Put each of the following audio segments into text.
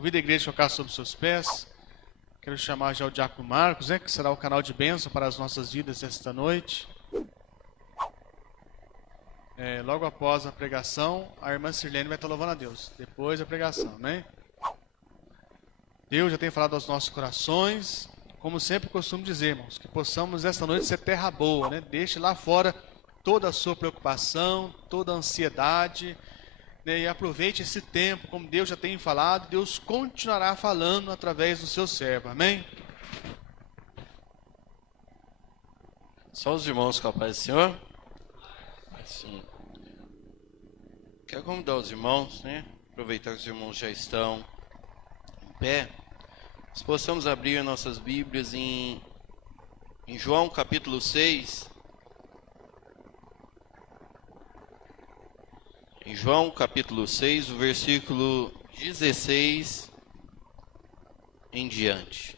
Convido a igreja a colocar sobre os seus pés. Quero chamar já o Diácono Marcos, que será o canal de bênção para as nossas vidas esta noite. Logo após a pregação, a irmã Sirlene vai estar louvando a Deus. Depois da pregação, amém? Deus já tem falado aos nossos corações. Como sempre costumo dizer, irmãos, que possamos esta noite ser terra boa, né? Deixe lá fora toda a sua preocupação, toda a ansiedade, né? E aproveite esse tempo, como Deus já tem falado, Deus continuará falando através do seu servo, amém? Só os irmãos com a paz do Senhor? Sim. Quero convidar os irmãos, né? Aproveitar que os irmãos já estão em pé. Se possamos abrir nossas Bíblias em João capítulo 6. Em João capítulo 6, o versículo 16 em diante.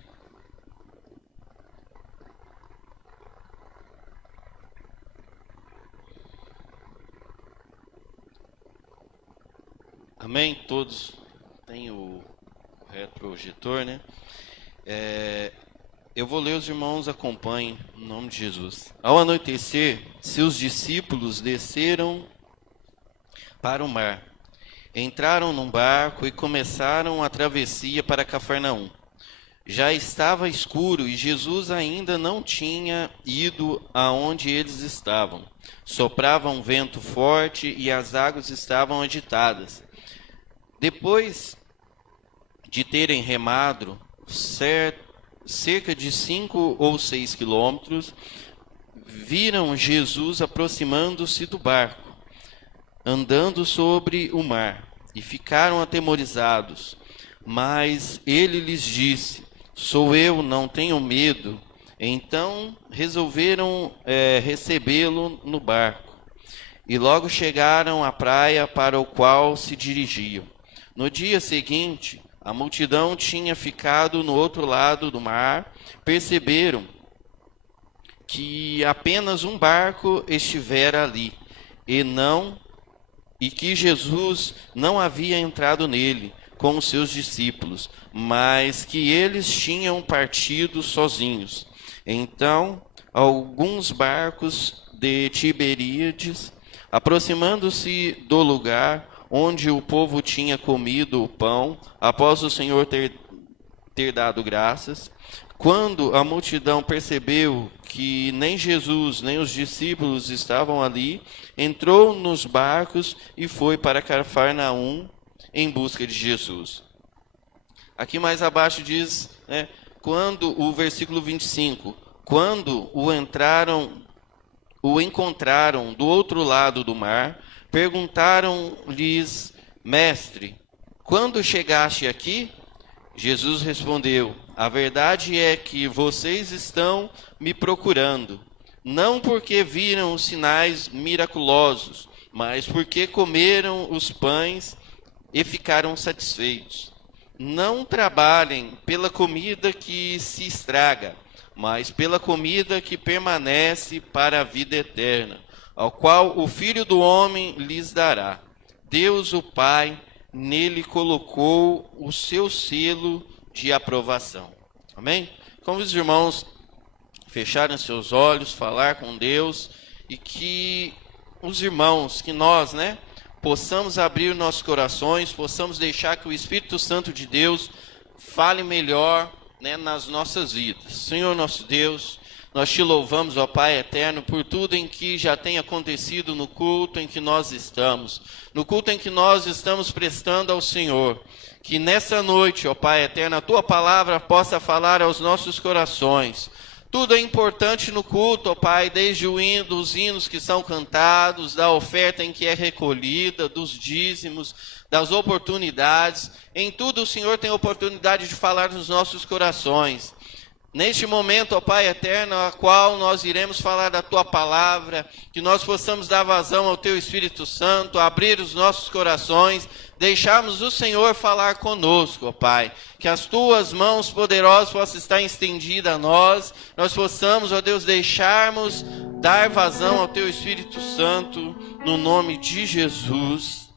Amém? Todos têm o retroprojetor, né? Eu vou ler, os irmãos acompanhem, em nome de Jesus. Ao anoitecer, seus discípulos desceram para o mar. Entraram num barco e começaram a travessia para Cafarnaum. Já estava escuro e Jesus ainda não tinha ido aonde eles estavam. Soprava um vento forte e as águas estavam agitadas. Depois de terem remado cerca de 5 ou 6 quilômetros, viram Jesus aproximando-se do barco, andando sobre o mar, e ficaram atemorizados. Mas ele lhes disse: "Sou eu, não tenham medo." Então resolveram recebê-lo no barco, e logo chegaram à praia para o qual se dirigiam. No dia seguinte, a multidão tinha ficado no outro lado do mar. Perceberam que apenas um barco estivera ali, e que Jesus não havia entrado nele com os seus discípulos, mas que eles tinham partido sozinhos. Então, alguns barcos de Tiberíades, aproximando-se do lugar onde o povo tinha comido o pão, após o Senhor ter dado graças, quando a multidão percebeu que nem Jesus nem os discípulos estavam ali, entrou nos barcos e foi para Cafarnaum em busca de Jesus. Aqui mais abaixo diz, quando o versículo 25, quando o encontraram do outro lado do mar, perguntaram-lhes: "Mestre, quando chegaste aqui?" Jesus respondeu: "A verdade é que vocês estão me procurando, não porque viram os sinais miraculosos, mas porque comeram os pães e ficaram satisfeitos. Não trabalhem pela comida que se estraga, mas pela comida que permanece para a vida eterna, ao qual o Filho do Homem lhes dará. Deus, o Pai, nele colocou o seu selo de aprovação." Amém? Como os irmãos fecharem seus olhos, falar com Deus, e que os irmãos, que nós, possamos abrir nossos corações, possamos deixar que o Espírito Santo de Deus fale melhor, nas nossas vidas. Senhor nosso Deus, nós te louvamos, ó Pai eterno, por tudo em que já tem acontecido no culto em que nós estamos. No culto em que nós estamos prestando ao Senhor. Que nessa noite, ó Pai eterno, a Tua palavra possa falar aos nossos corações. Tudo é importante no culto, ó Pai, desde dos hinos que são cantados, da oferta em que é recolhida, dos dízimos, das oportunidades. Em tudo o Senhor tem oportunidade de falar nos nossos corações. Neste momento, ó Pai eterno, a qual nós iremos falar da Tua palavra, que nós possamos dar vazão ao Teu Espírito Santo, abrir os nossos corações, deixarmos o Senhor falar conosco, ó Pai. Que as Tuas mãos poderosas possam estar estendidas a nós possamos, ó Deus, deixarmos dar vazão ao Teu Espírito Santo, no nome de Jesus.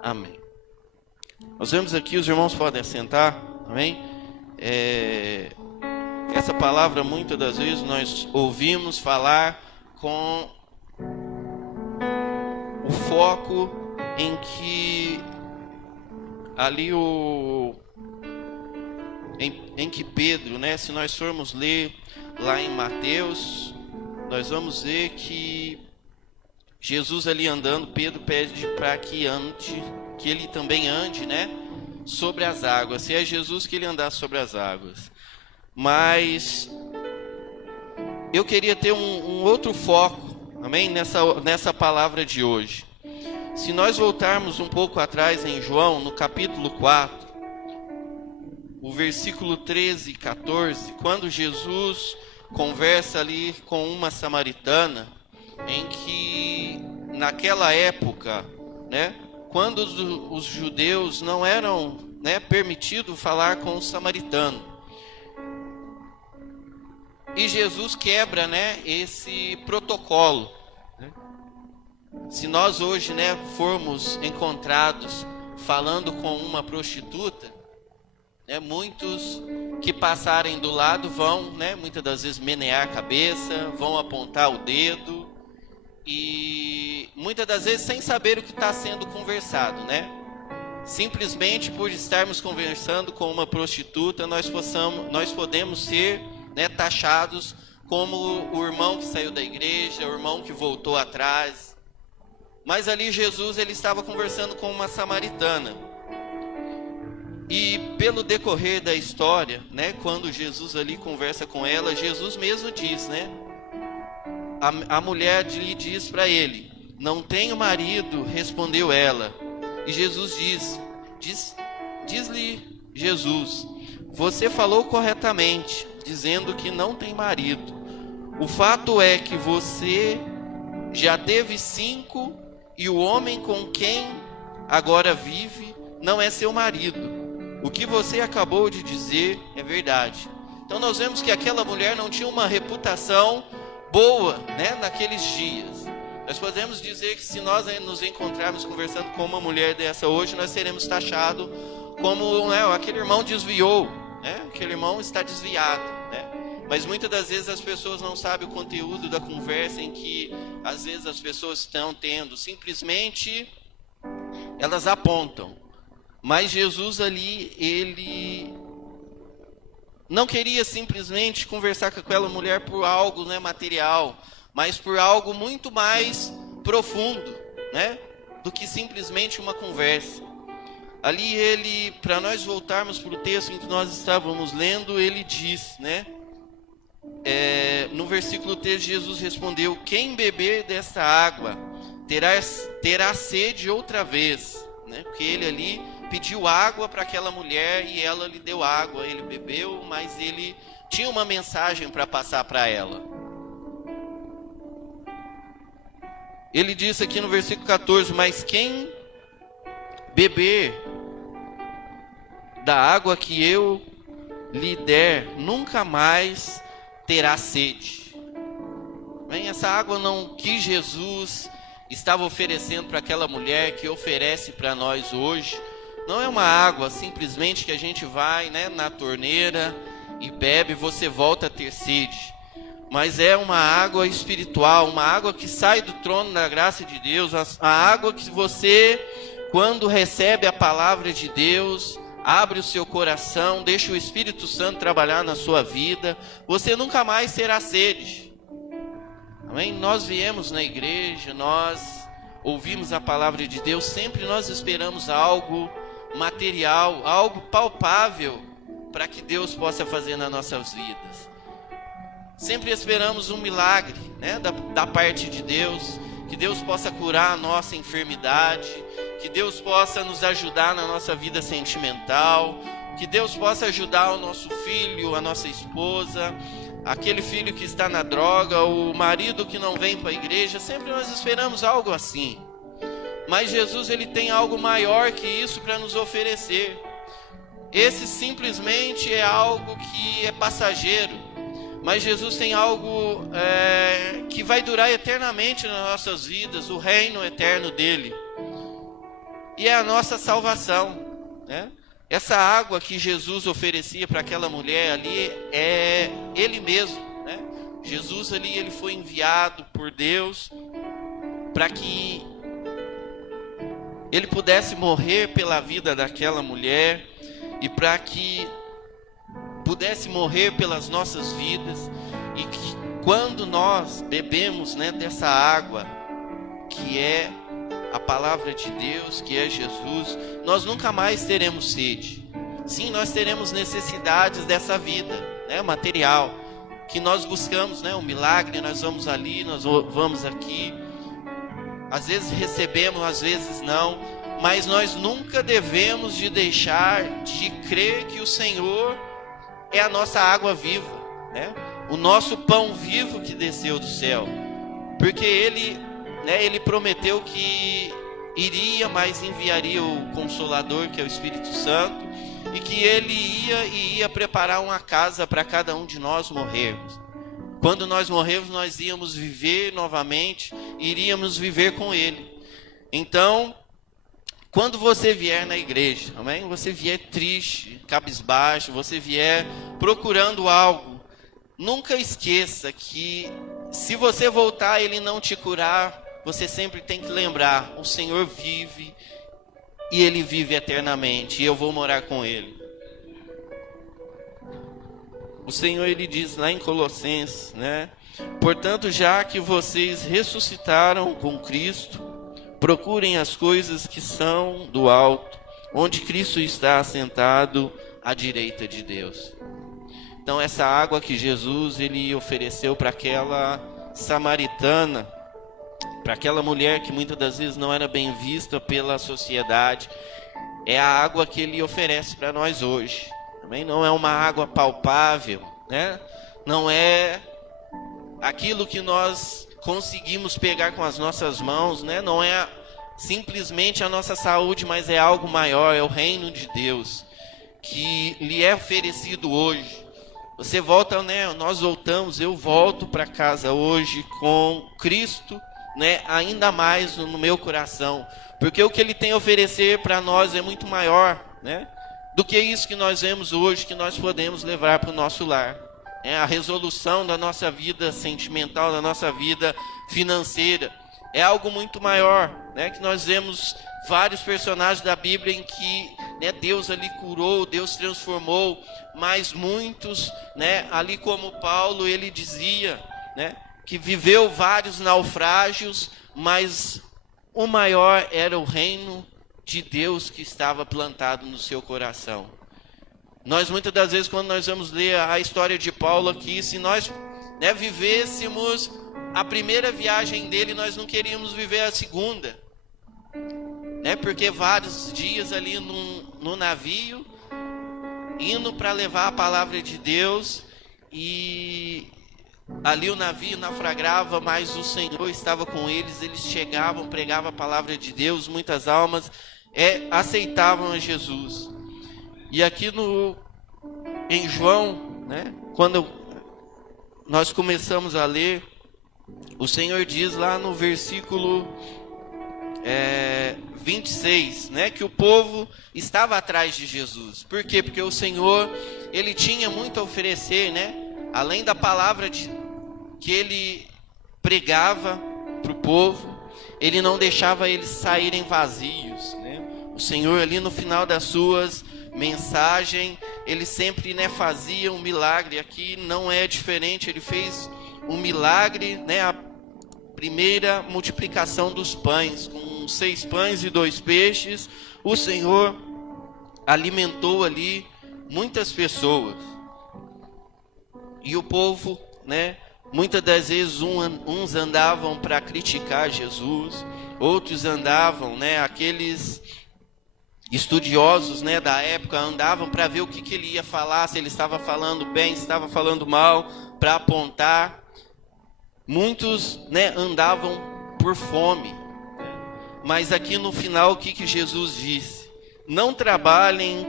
Amém. Nós vemos aqui, os irmãos podem assentar, amém? Essa palavra, muitas das vezes, nós ouvimos falar com o foco em que ali em que Pedro, né? Se nós formos ler lá em Mateus, nós vamos ver que Jesus ali andando, Pedro pede para que ele também ande, né, sobre as águas. Se é Jesus que ele andasse sobre as águas. Mas eu queria ter um outro foco, amém, nessa palavra de hoje. Se nós voltarmos um pouco atrás em João, no capítulo 4, o versículo 13 e 14, quando Jesus conversa ali com uma samaritana, em que naquela época, né, quando os judeus não eram, né, permitido falar com o samaritano, e Jesus quebra, né, esse protocolo. Se nós hoje, né, formos encontrados falando com uma prostituta, né, muitos que passarem do lado vão, né, muitas das vezes menear a cabeça, vão apontar o dedo, e muitas das vezes sem saber o que está sendo conversado, né? Simplesmente por estarmos conversando com uma prostituta, nós podemos ser, né, taxados como o irmão que saiu da igreja, o irmão que voltou atrás. Mas ali Jesus, ele estava conversando com uma samaritana. E pelo decorrer da história, né, quando Jesus ali conversa com ela, Jesus mesmo diz, né? A mulher lhe diz para ele: não tenho marido, respondeu ela. E Jesus diz-lhe Jesus: você falou corretamente, dizendo que não tem marido. O fato é que você já teve 5 e o homem com quem agora vive não é seu marido. O que você acabou de dizer é verdade. Então nós vemos que aquela mulher não tinha uma reputação boa, né, naqueles dias. Nós podemos dizer que se nós nos encontrarmos conversando com uma mulher dessa hoje, nós seremos taxados como, né, aquele irmão desviou, né, aquele irmão está desviado, né? Mas muitas das vezes as pessoas não sabem o conteúdo da conversa em que às vezes as pessoas estão tendo, simplesmente elas apontam. Mas Jesus ali, ele não queria simplesmente conversar com aquela mulher por algo, né, material, mas por algo muito mais profundo, né, do que simplesmente uma conversa. Ali ele, para nós voltarmos para o texto em que nós estávamos lendo, ele diz, né, no versículo 3, Jesus respondeu: quem beber dessa água terá sede outra vez, né, porque ele ali pediu água para aquela mulher e ela lhe deu água, ele bebeu, mas ele tinha uma mensagem para passar para ela. Ele disse aqui no versículo 14: mas quem beber da água que eu lhe der, nunca mais terá sede. Bem, essa água não que Jesus estava oferecendo para aquela mulher, que oferece para nós hoje, não é uma água simplesmente que a gente vai, né, na torneira e bebe e você volta a ter sede. Mas é uma água espiritual, uma água que sai do trono da graça de Deus, a água que você, quando recebe a palavra de Deus, abre o seu coração, deixa o Espírito Santo trabalhar na sua vida, você nunca mais terá sede. Amém? Nós viemos na igreja, nós ouvimos a palavra de Deus, sempre nós esperamos algo material, algo palpável para que Deus possa fazer nas nossas vidas. Sempre esperamos um milagre, né, da parte de Deus, que Deus possa curar a nossa enfermidade, que Deus possa nos ajudar na nossa vida sentimental, que Deus possa ajudar o nosso filho, a nossa esposa, aquele filho que está na droga, o marido que não vem para a igreja. Sempre nós esperamos algo assim. Mas Jesus, ele tem algo maior que isso para nos oferecer. Esse simplesmente é algo que é passageiro. Mas Jesus tem algo que vai durar eternamente nas nossas vidas, o reino eterno dele. E é a nossa salvação. né? Essa água que Jesus oferecia para aquela mulher ali é Ele mesmo, né? Jesus ali, Ele foi enviado por Deus para que Ele pudesse morrer pela vida daquela mulher e para que pudesse morrer pelas nossas vidas, e que quando nós bebemos, né, dessa água que é a palavra de Deus, que é Jesus, nós nunca mais teremos sede. Sim, nós teremos necessidades dessa vida, né, material, que nós buscamos, né, um milagre, nós vamos ali, nós vamos aqui, às vezes recebemos, às vezes não, mas nós nunca devemos de deixar de crer que o Senhor é a nossa água viva, né, o nosso pão vivo que desceu do céu, porque Ele, né, Ele prometeu que iria, mas enviaria o Consolador, que é o Espírito Santo, e que Ele ia preparar uma casa para cada um de nós morrermos. Quando nós morrermos, nós íamos viver novamente, iríamos viver com Ele. Então, quando você vier na igreja, amém? Você vier triste, cabisbaixo, você vier procurando algo, nunca esqueça que se você voltar e Ele não te curar, você sempre tem que lembrar, o Senhor vive e Ele vive eternamente, e eu vou morar com Ele. O Senhor, Ele diz lá em Colossenses, né? Portanto, já que vocês ressuscitaram com Cristo, procurem as coisas que são do alto, onde Cristo está assentado à direita de Deus. Então, essa água que Jesus, Ele ofereceu para aquela samaritana, para aquela mulher que muitas das vezes não era bem vista pela sociedade, é a água que Ele oferece para nós hoje. Também não é uma água palpável, né? Não é aquilo que nós conseguimos pegar com as nossas mãos, né? Não é simplesmente a nossa saúde, mas é algo maior, é o reino de Deus que lhe é oferecido hoje. Você volta, né? Nós voltamos, eu volto para casa hoje com Cristo, né, ainda mais no meu coração, porque o que Ele tem a oferecer para nós é muito maior, né, do que isso que nós vemos hoje, que nós podemos levar para o nosso lar. A resolução da nossa vida sentimental, da nossa vida financeira, é algo muito maior, né, que nós vemos vários personagens da Bíblia em que, né, Deus ali curou, Deus transformou, mas muitos, né, ali como Paulo, ele dizia, né, que viveu vários naufrágios, mas o maior era o reino de Deus que estava plantado no seu coração. Nós muitas das vezes, quando nós vamos ler a história de Paulo aqui, se nós, né, vivêssemos a primeira viagem dele, nós não queríamos viver a segunda, né, porque vários dias ali no navio, indo para levar a palavra de Deus, e ali o navio naufragava, mas o Senhor estava com eles, eles chegavam, pregavam a palavra de Deus, muitas almas aceitavam a Jesus. E aqui em João, né, quando nós começamos a ler, o Senhor diz lá no versículo 26, né, que o povo estava atrás de Jesus. Por quê? Porque o Senhor, Ele tinha muito a oferecer, né? Além da palavra que Ele pregava para o povo, Ele não deixava eles saírem vazios, né? O Senhor ali no final das suas mensagens, Ele sempre, né, fazia um milagre. Aqui não é diferente, Ele fez um milagre, né, a primeira multiplicação dos pães, com 6 pães e 2 peixes, o Senhor alimentou ali muitas pessoas. E o povo, né, muitas das vezes uns andavam para criticar Jesus, outros andavam, né, aqueles estudiosos, né, da época andavam para ver o que ele ia falar, se ele estava falando bem, se estava falando mal, para apontar. Muitos, né, andavam por fome. Mas aqui no final, o que Jesus disse? Não trabalhem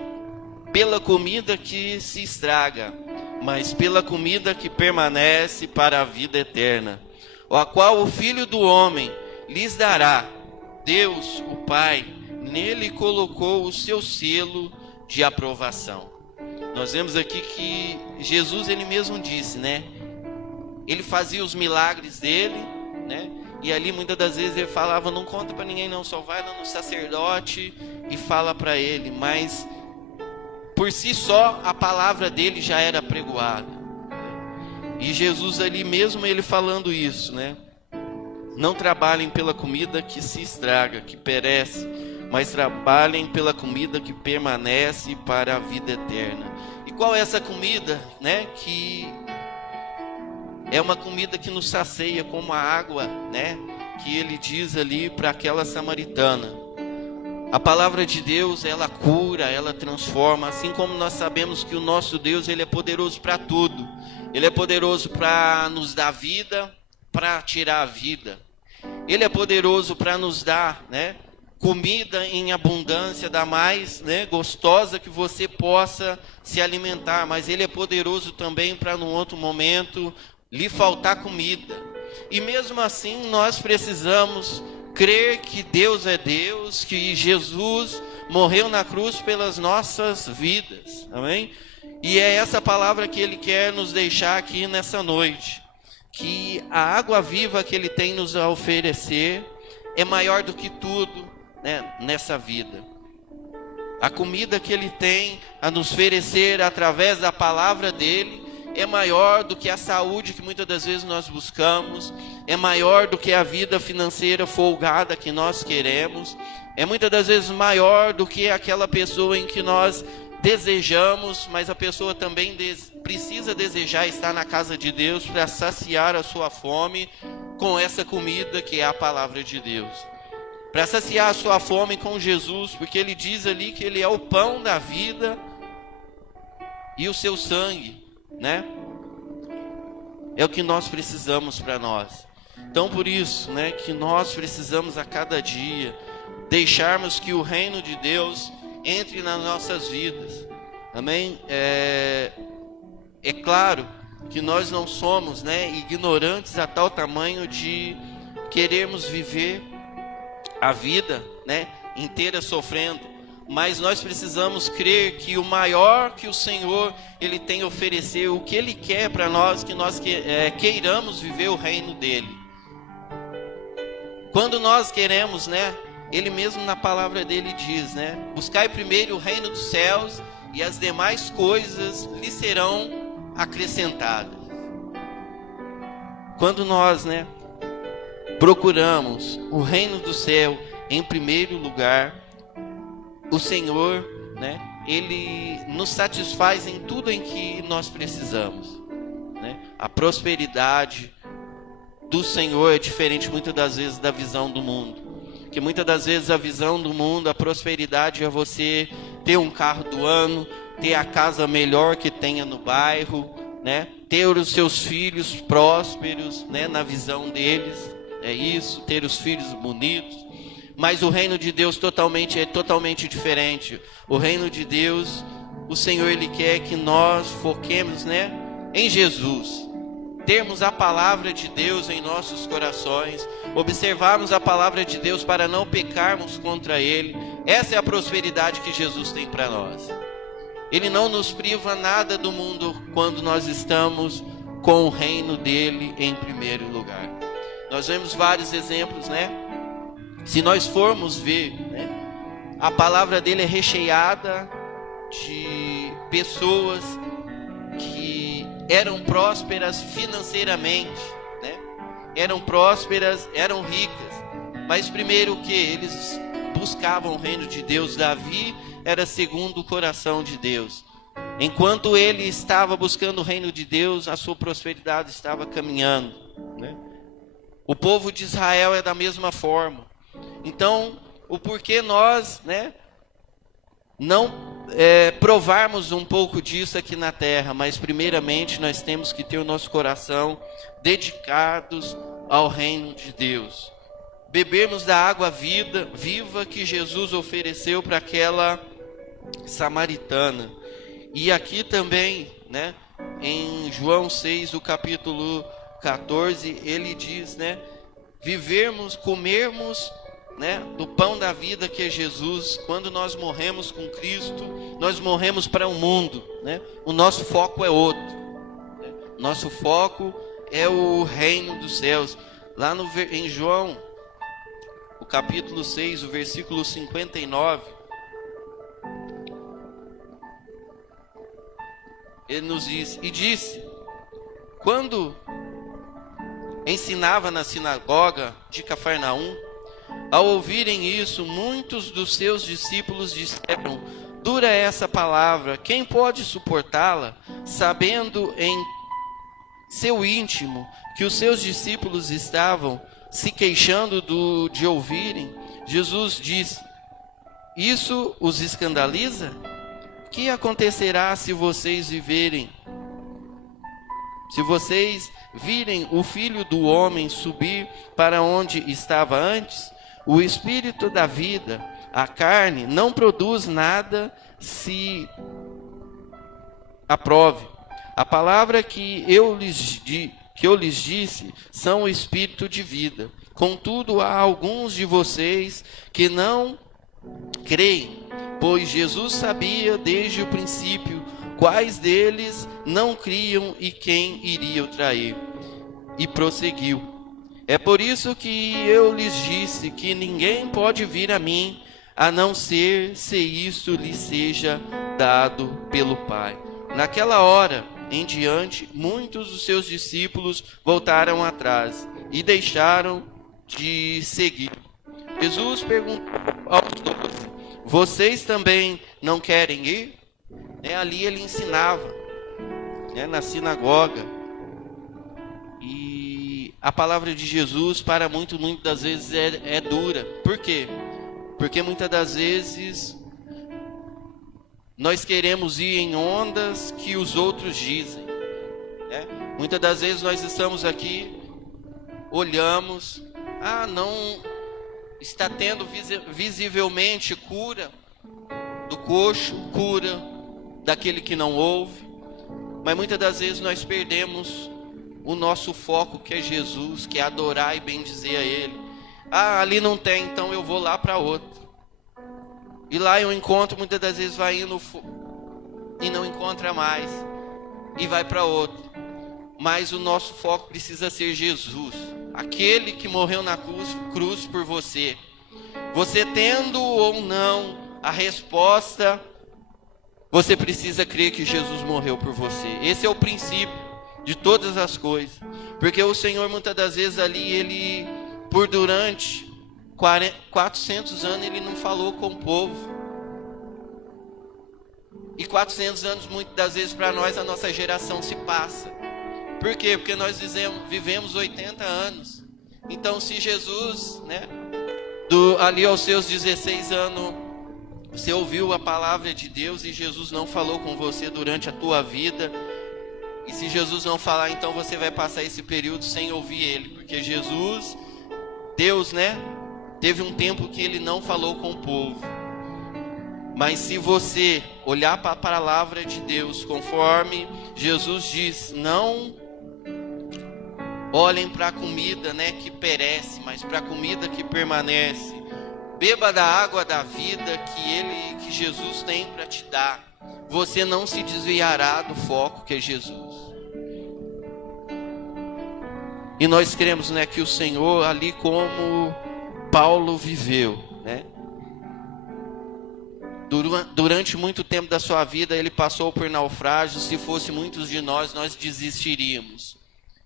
pela comida que se estraga, mas pela comida que permanece para a vida eterna, a qual o Filho do Homem lhes dará. Deus, o Pai, nele colocou o seu selo de aprovação. Nós vemos aqui que Jesus, ele mesmo disse, né? Ele fazia os milagres dele, né? E ali muitas das vezes ele falava, não conta para ninguém não, só vai lá no sacerdote e fala para ele. Mas por si só a palavra dele já era pregoada. E Jesus ali mesmo, ele falando isso, né? Não trabalhem pela comida que se estraga, que perece, mas trabalhem pela comida que permanece para a vida eterna. E qual é essa comida, né? Que é uma comida que nos sacia, como a água, né? Que ele diz ali para aquela samaritana. A palavra de Deus, ela cura, ela transforma, assim como nós sabemos que o nosso Deus, ele é poderoso para tudo. Ele é poderoso para nos dar vida, para tirar a vida. Ele é poderoso para nos dar, né, comida em abundância, da mais, né, gostosa que você possa se alimentar. Mas ele é poderoso também para, num outro momento, lhe faltar comida. E mesmo assim, nós precisamos crer que Deus é Deus, que Jesus morreu na cruz pelas nossas vidas, amém? E é essa palavra que ele quer nos deixar aqui nessa noite, que a água viva que ele tem nos a oferecer é maior do que tudo, né, nessa vida. A comida que ele tem a nos oferecer através da palavra dele é maior do que a saúde que muitas das vezes nós buscamos, é maior do que a vida financeira folgada que nós queremos, é muitas das vezes maior do que aquela pessoa em que nós desejamos, mas a pessoa também precisa desejar estar na casa de Deus para saciar a sua fome com essa comida que é a palavra de Deus. Para saciar a sua fome com Jesus, porque ele diz ali que ele é o pão da vida e o seu sangue, né? É o que nós precisamos para nós. Então por isso, né, que nós precisamos a cada dia deixarmos que o reino de Deus entre nas nossas vidas, amém? É claro que nós não somos, né, ignorantes a tal tamanho de querermos viver a vida, né, inteira sofrendo, mas nós precisamos crer que o maior que o Senhor ele tem a oferecer, o que ele quer para nós, que nós queiramos viver o reino dele. Quando nós queremos, né, ele mesmo na palavra dele diz, né, buscai primeiro o reino dos céus e as demais coisas lhe serão acrescentadas. Quando nós, né, procuramos o reino do céu em primeiro lugar, o Senhor, né, ele nos satisfaz em tudo em que nós precisamos, né? A prosperidade do Senhor é diferente muitas das vezes da visão do mundo. Porque muitas das vezes a visão do mundo, a prosperidade é você ter um carro do ano, ter a casa melhor que tenha no bairro, né? Ter os seus filhos prósperos, né? Na visão deles, é isso, ter os filhos bonitos. Mas o reino de Deus é totalmente diferente. O reino de Deus, o Senhor ele quer que nós foquemos, né, em Jesus. Termos a palavra de Deus em nossos corações, observarmos a palavra de Deus para não pecarmos contra ele. Essa é a prosperidade que Jesus tem para nós. Ele não nos priva nada do mundo quando nós estamos com o reino dele em primeiro lugar. Nós vemos vários exemplos, né? Se nós formos ver, né, a palavra dele é recheada de pessoas que eram prósperas financeiramente, né? Eram prósperas, eram ricas, mas primeiro o que? Eles buscavam o reino de Deus. Davi era segundo o coração de Deus. Enquanto ele estava buscando o reino de Deus, a sua prosperidade estava caminhando, né? O povo de Israel é da mesma forma. Então, o porquê nós, né, não provarmos um pouco disso aqui na terra, mas primeiramente nós temos que ter o nosso coração dedicados ao reino de Deus. Bebermos da água viva que Jesus ofereceu para aquela samaritana. E aqui também, né, em João 6, o capítulo 14, ele diz, né, vivermos, comermos né, do pão da vida que é Jesus. Quando nós morremos com Cristo, nós morremos para o mundo, né? O nosso foco é outro, né? Nosso foco é o reino dos céus. Lá em João, o capítulo 6, o versículo 59, ele nos diz: e disse, quando ensinava na sinagoga de Cafarnaum, ao ouvirem isso, muitos dos seus discípulos disseram: dura é essa palavra, quem pode suportá-la? Sabendo em seu íntimo que os seus discípulos estavam se queixando de ouvirem, Jesus disse: isso os escandaliza? Que acontecerá se vocês virem o Filho do Homem subir para onde estava antes? O Espírito da vida, a carne, não produz nada se aprove. A palavra que eu lhes disse são o Espírito de vida. Contudo, há alguns de vocês que não creem, pois Jesus sabia desde o princípio quais deles não criam e quem iria o trair. E prosseguiu: é por isso que eu lhes disse que ninguém pode vir a mim, a não ser se isto lhe seja dado pelo Pai. Naquela hora em diante, muitos dos seus discípulos voltaram atrás e deixaram de seguir. Jesus perguntou aos 12: vocês também não querem ir? Ali ele ensinava, na sinagoga. E a palavra de Jesus, para muitas das vezes, é dura. Por quê? Porque muitas das vezes nós queremos ir em ondas que os outros dizem, né? Muitas das vezes nós estamos aqui, olhamos, não está tendo visivelmente cura do coxo, cura daquele que não ouve, mas muitas das vezes nós perdemos o nosso foco, que é Jesus, que é adorar e bendizer a Ele. Ali não tem, então eu vou lá para outro. E lá eu encontro, muitas das vezes vai indo e não encontra mais, e vai para outro. Mas o nosso foco precisa ser Jesus, aquele que morreu na cruz por você. Você tendo ou não a resposta, você precisa crer que Jesus morreu por você. Esse é o princípio de todas as coisas. Porque o Senhor, muitas das vezes ali, Ele, durante 400 anos, Ele não falou com o povo. E 400 anos, muitas das vezes, para nós, a nossa geração se passa. Por quê? Porque nós vivemos 80 anos. Então, se Jesus, ali aos seus 16 anos, você ouviu a palavra de Deus e Jesus não falou com você durante a tua vida, e se Jesus não falar, então você vai passar esse período sem ouvir Ele, porque Jesus, Deus, teve um tempo que Ele não falou com o povo. Mas se você olhar para a palavra de Deus, conforme Jesus diz, não olhem para a comida, que perece, mas para a comida que permanece. Beba da água da vida que Jesus tem para te dar. Você não se desviará do foco que é Jesus. E nós cremos, que o Senhor, ali como Paulo viveu, durante muito tempo da sua vida, ele passou por naufrágios. Se fosse muitos de nós desistiríamos.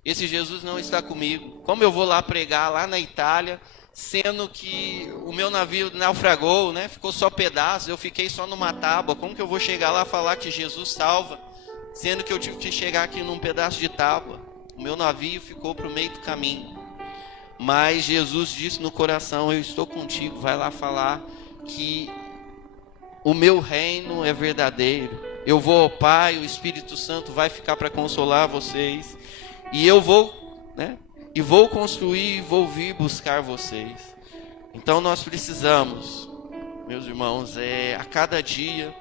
Esse Jesus não está comigo. Como eu vou lá pregar lá na Itália, sendo que o meu navio naufragou, ficou só pedaços, eu fiquei só numa tábua. Como que eu vou chegar lá e falar que Jesus salva, sendo que eu tive que chegar aqui num pedaço de tábua? O meu navio ficou para o meio do caminho. Mas Jesus disse no coração: eu estou contigo, vai lá falar que o meu reino é verdadeiro. Eu vou ao Pai, o Espírito Santo vai ficar para consolar vocês. E eu vou, e vou construir e vou vir buscar vocês. Então nós precisamos, meus irmãos, a cada dia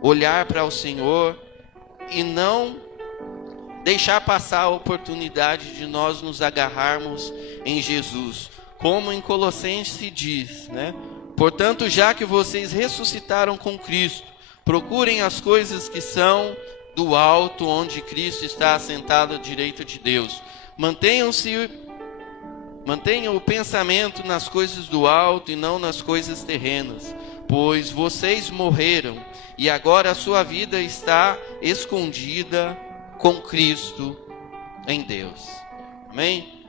olhar para o Senhor e não deixar passar a oportunidade de nós nos agarrarmos em Jesus. como em Colossenses se diz, né? Portanto, já que vocês ressuscitaram com Cristo, procurem as coisas que são do alto, onde Cristo está assentado à direita de Deus. Mantenham o pensamento nas coisas do alto e não nas coisas terrenas, pois vocês morreram e agora a sua vida está escondida com Cristo em Deus. Amém?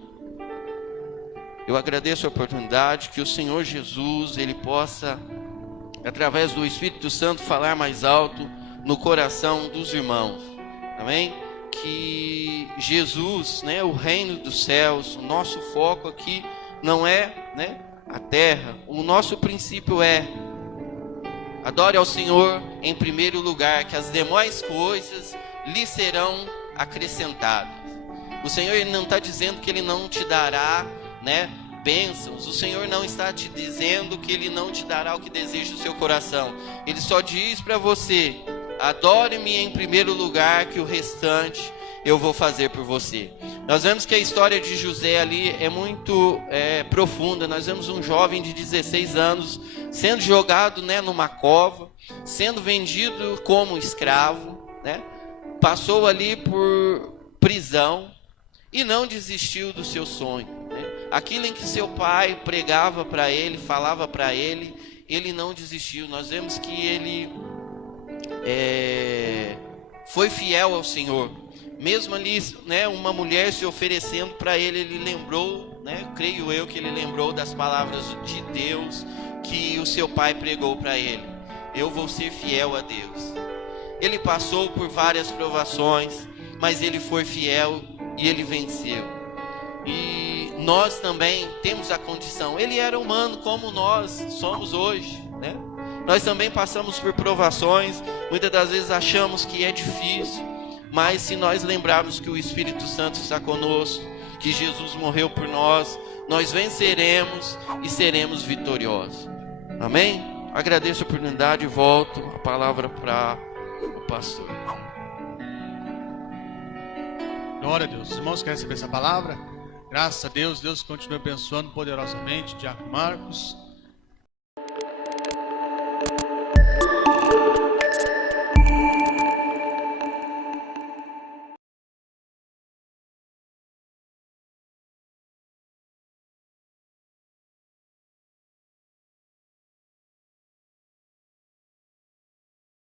Eu agradeço a oportunidade que o Senhor Jesus, Ele possa, através do Espírito Santo, falar mais alto no coração dos irmãos. Amém? Que Jesus, né, o reino dos céus, o nosso foco aqui não é, né, a terra. O nosso princípio é: adore ao Senhor em primeiro lugar, que as demais coisas lhe serão acrescentadas. O Senhor, Ele não está dizendo que Ele não te dará, né, bênçãos. O Senhor não está te dizendo que Ele não te dará o que deseja o seu coração. Ele só diz para você: adore-me em primeiro lugar, que o restante eu vou fazer por você. Nós vemos que a história de José ali é muito profunda. Nós vemos um jovem de 16 anos sendo jogado, né, numa cova, sendo vendido como escravo, né? Passou ali por prisão e não desistiu do seu sonho, né? Aquilo em que seu pai pregava para ele, falava para ele, ele não desistiu. Nós vemos que ele foi fiel ao Senhor. Mesmo ali, né, uma mulher se oferecendo para ele, ele lembrou, né, creio eu que ele lembrou das palavras de Deus que o seu pai pregou para ele: eu vou ser fiel a Deus. Ele passou por várias provações, mas ele foi fiel e ele venceu. E nós também temos a condição. Ele era humano como nós somos hoje, né? Nós também passamos por provações. Muitas das vezes achamos que é difícil, mas se nós lembrarmos que o Espírito Santo está conosco, que Jesus morreu por nós, nós venceremos e seremos vitoriosos. Amém? Agradeço a oportunidade e volto a palavra para o pastor. Glória a Deus. Os irmãos querem receber essa palavra? Graças a Deus, Deus continua abençoando poderosamente. Diácono Marcos.